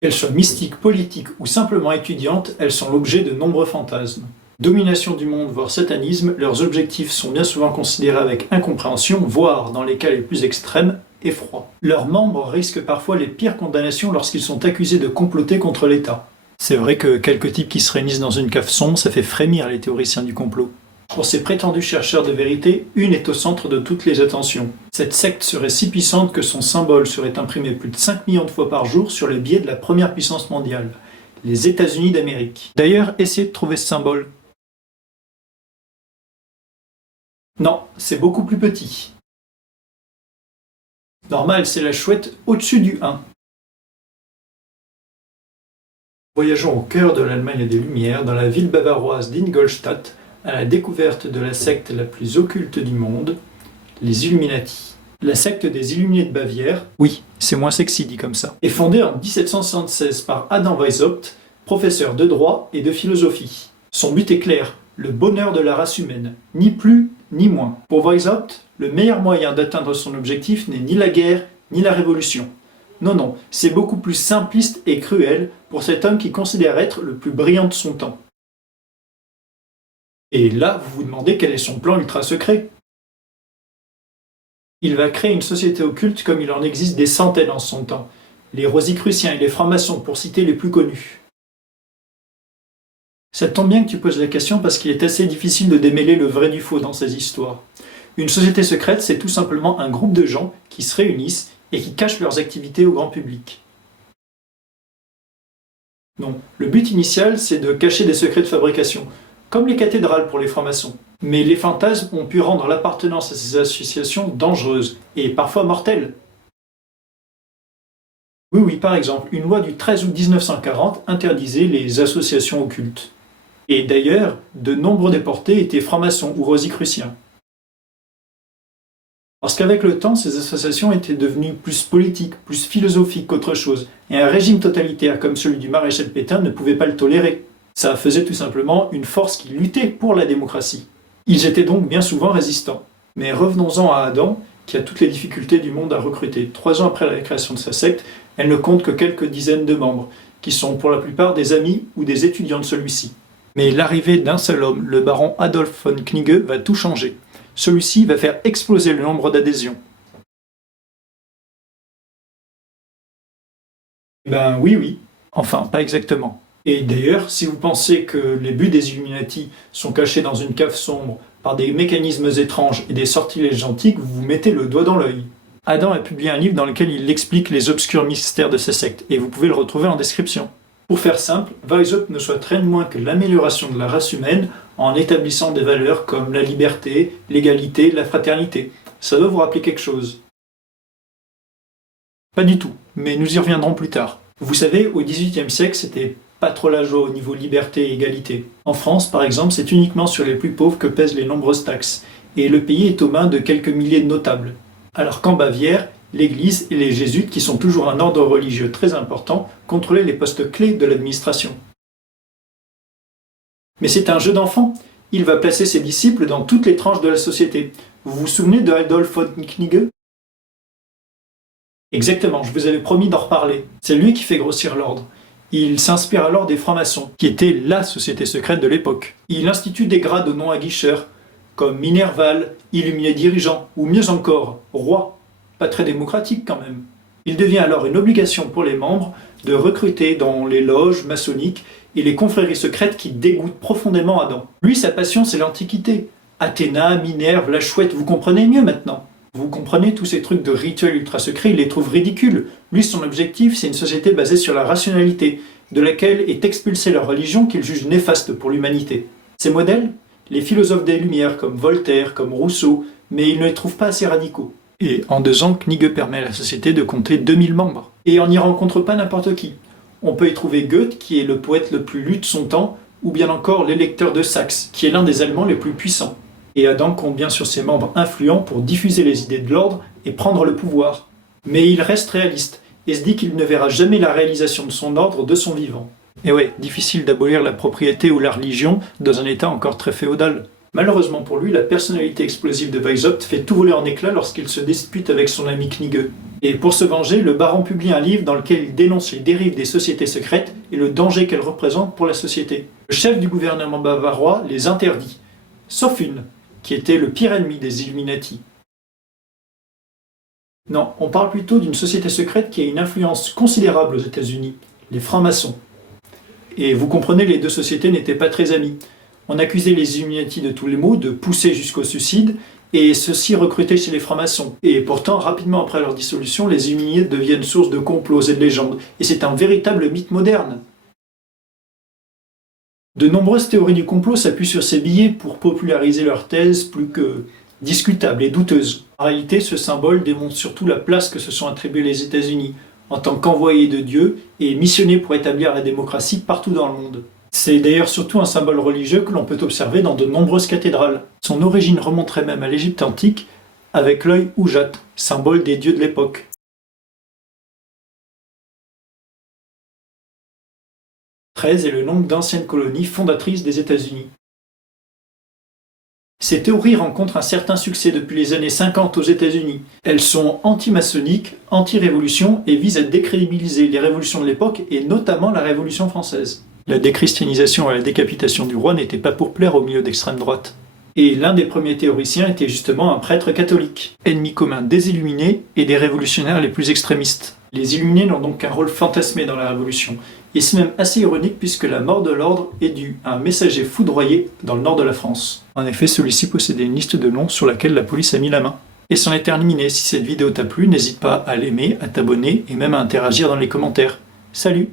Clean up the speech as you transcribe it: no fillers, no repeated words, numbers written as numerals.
Qu'elles soient mystiques, politiques ou simplement étudiantes, elles sont l'objet de nombreux fantasmes. Domination du monde, voire satanisme, leurs objectifs sont bien souvent considérés avec incompréhension, voire, dans les cas les plus extrêmes, effroi. Leurs membres risquent parfois les pires condamnations lorsqu'ils sont accusés de comploter contre l'État. C'est vrai que quelques types qui se réunissent dans une cave sombre, ça fait frémir les théoriciens du complot. Pour ces prétendus chercheurs de vérité, une est au centre de toutes les attentions. Cette secte serait si puissante que son symbole serait imprimé plus de 5 millions de fois par jour sur les billets de la première puissance mondiale, les États-Unis d'Amérique. D'ailleurs, essayez de trouver ce symbole. Non, c'est beaucoup plus petit. Normal, c'est la chouette au-dessus du 1. Voyageons au cœur de l'Allemagne des Lumières, dans la ville bavaroise d'Ingolstadt, à la découverte de la secte la plus occulte du monde, les Illuminati. La secte des Illuminés de Bavière, oui, c'est moins sexy dit comme ça, est fondée en 1776 par Adam Weishaupt, professeur de droit et de philosophie. Son but est clair, le bonheur de la race humaine, ni plus ni moins. Pour Weishaupt, le meilleur moyen d'atteindre son objectif n'est ni la guerre, ni la révolution. Non, c'est beaucoup plus simpliste et cruel pour cet homme qui considère être le plus brillant de son temps. Et là, vous vous demandez quel est son plan ultra secret. Il va créer une société occulte comme il en existe des centaines en son temps, les Rosicruciens et les francs-maçons pour citer les plus connus. Ça tombe bien que tu poses la question parce qu'il est assez difficile de démêler le vrai du faux dans ces histoires. Une société secrète, c'est tout simplement un groupe de gens qui se réunissent et qui cachent leurs activités au grand public. Non, le but initial, c'est de cacher des secrets de fabrication, comme les cathédrales pour les francs-maçons. Mais les fantasmes ont pu rendre l'appartenance à ces associations dangereuses, et parfois mortelles. Oui, par exemple, une loi du 13 août 1940 interdisait les associations occultes. Et d'ailleurs, de nombreux déportés étaient francs-maçons ou rosicruciens. Parce qu'avec le temps, ces associations étaient devenues plus politiques, plus philosophiques qu'autre chose, et un régime totalitaire comme celui du maréchal Pétain ne pouvait pas le tolérer. Ça faisait tout simplement une force qui luttait pour la démocratie. Ils étaient donc bien souvent résistants. Mais revenons-en à Adam, qui a toutes les difficultés du monde à recruter. 3 ans après la création de sa secte, elle ne compte que quelques dizaines de membres, qui sont pour la plupart des amis ou des étudiants de celui-ci. Mais l'arrivée d'un seul homme, le baron Adolf von Knigge, va tout changer. Celui-ci va faire exploser le nombre d'adhésions. Ben oui. Enfin, pas exactement. Et d'ailleurs, si vous pensez que les buts des Illuminati sont cachés dans une cave sombre par des mécanismes étranges et des sortilèges antiques, vous vous mettez le doigt dans l'œil. Adam a publié un livre dans lequel il explique les obscurs mystères de sa secte, et vous pouvez le retrouver en description. Pour faire simple, Weishaupt ne souhaite rien de moins que l'amélioration de la race humaine en établissant des valeurs comme la liberté, l'égalité, la fraternité. Ça doit vous rappeler quelque chose. Pas du tout, mais nous y reviendrons plus tard. Vous savez, au XVIIIe siècle, c'était pas trop la joie au niveau liberté et égalité. En France, par exemple, c'est uniquement sur les plus pauvres que pèsent les nombreuses taxes, et le pays est aux mains de quelques milliers de notables. Alors qu'en Bavière, l'Église et les jésuites, qui sont toujours un ordre religieux très important, contrôlaient les postes clés de l'administration. Mais c'est un jeu d'enfant. Il va placer ses disciples dans toutes les tranches de la société. Vous vous souvenez de Adolf von Knigge ? Exactement, je vous avais promis d'en reparler. C'est lui qui fait grossir l'ordre. Il s'inspire alors des francs-maçons, qui étaient la société secrète de l'époque. Il institue des grades au nom aguicheur, comme minerval, illuminé dirigeant, ou mieux encore, roi. Pas très démocratique quand même. Il devient alors une obligation pour les membres de recruter dans les loges maçonniques et les confréries secrètes qui dégoûtent profondément Adam. Lui, sa passion, c'est l'Antiquité. Athéna, Minerve, la chouette, vous comprenez mieux maintenant. Vous comprenez, tous ces trucs de rituels ultra secrets, il les trouve ridicules. Lui, son objectif, c'est une société basée sur la rationalité, de laquelle est expulsée leur religion qu'il juge néfaste pour l'humanité. Ses modèles ? Les philosophes des Lumières, comme Voltaire, comme Rousseau, mais il ne les trouve pas assez radicaux. Et en 2 ans, Knigge permet à la société de compter 2000 membres. Et on n'y rencontre pas n'importe qui. On peut y trouver Goethe, qui est le poète le plus lu de son temps, ou bien encore l'électeur de Saxe, qui est l'un des Allemands les plus puissants. Et Adam compte bien sur ses membres influents pour diffuser les idées de l'ordre et prendre le pouvoir. Mais il reste réaliste, et se dit qu'il ne verra jamais la réalisation de son ordre de son vivant. Et ouais, difficile d'abolir la propriété ou la religion dans un état encore très féodal. Malheureusement pour lui, la personnalité explosive de Weishaupt fait tout voler en éclats lorsqu'il se dispute avec son ami Knigge. Et pour se venger, le baron publie un livre dans lequel il dénonce les dérives des sociétés secrètes et le danger qu'elles représentent pour la société. Le chef du gouvernement bavarois les interdit, sauf une, qui était le pire ennemi des Illuminati. Non, on parle plutôt d'une société secrète qui a une influence considérable aux États-Unis, les francs-maçons. Et vous comprenez, les deux sociétés n'étaient pas très amies. On accusait les Illuminati de tous les maux, de pousser jusqu'au suicide, et ceux-ci recrutaient chez les francs-maçons. Et pourtant, rapidement après leur dissolution, les Illuminati deviennent source de complots et de légendes, et c'est un véritable mythe moderne. De nombreuses théories du complot s'appuient sur ces billets pour populariser leurs thèses plus que discutables et douteuses. En réalité, ce symbole démontre surtout la place que se sont attribués les États-Unis en tant qu'envoyés de Dieu et missionnés pour établir la démocratie partout dans le monde. C'est d'ailleurs surtout un symbole religieux que l'on peut observer dans de nombreuses cathédrales. Son origine remonterait même à l'Égypte antique avec l'œil Oujat, symbole des dieux de l'époque. 13 est le nombre d'anciennes colonies fondatrices des États-Unis. Ces théories rencontrent un certain succès depuis les années 50 aux États-Unis. Elles sont anti-maçonniques, anti-révolution et visent à décrédibiliser les révolutions de l'époque et notamment la Révolution française. La déchristianisation et la décapitation du roi n'étaient pas pour plaire au milieu d'extrême droite. Et l'un des premiers théoriciens était justement un prêtre catholique, ennemi commun des Illuminés et des révolutionnaires les plus extrémistes. Les Illuminés n'ont donc qu'un rôle fantasmé dans la Révolution, et c'est même assez ironique puisque la mort de l'ordre est due à un messager foudroyé dans le nord de la France. En effet, celui-ci possédait une liste de noms sur laquelle la police a mis la main. Et c'en est terminé. Si cette vidéo t'a plu, n'hésite pas à l'aimer, à t'abonner et même à interagir dans les commentaires. Salut!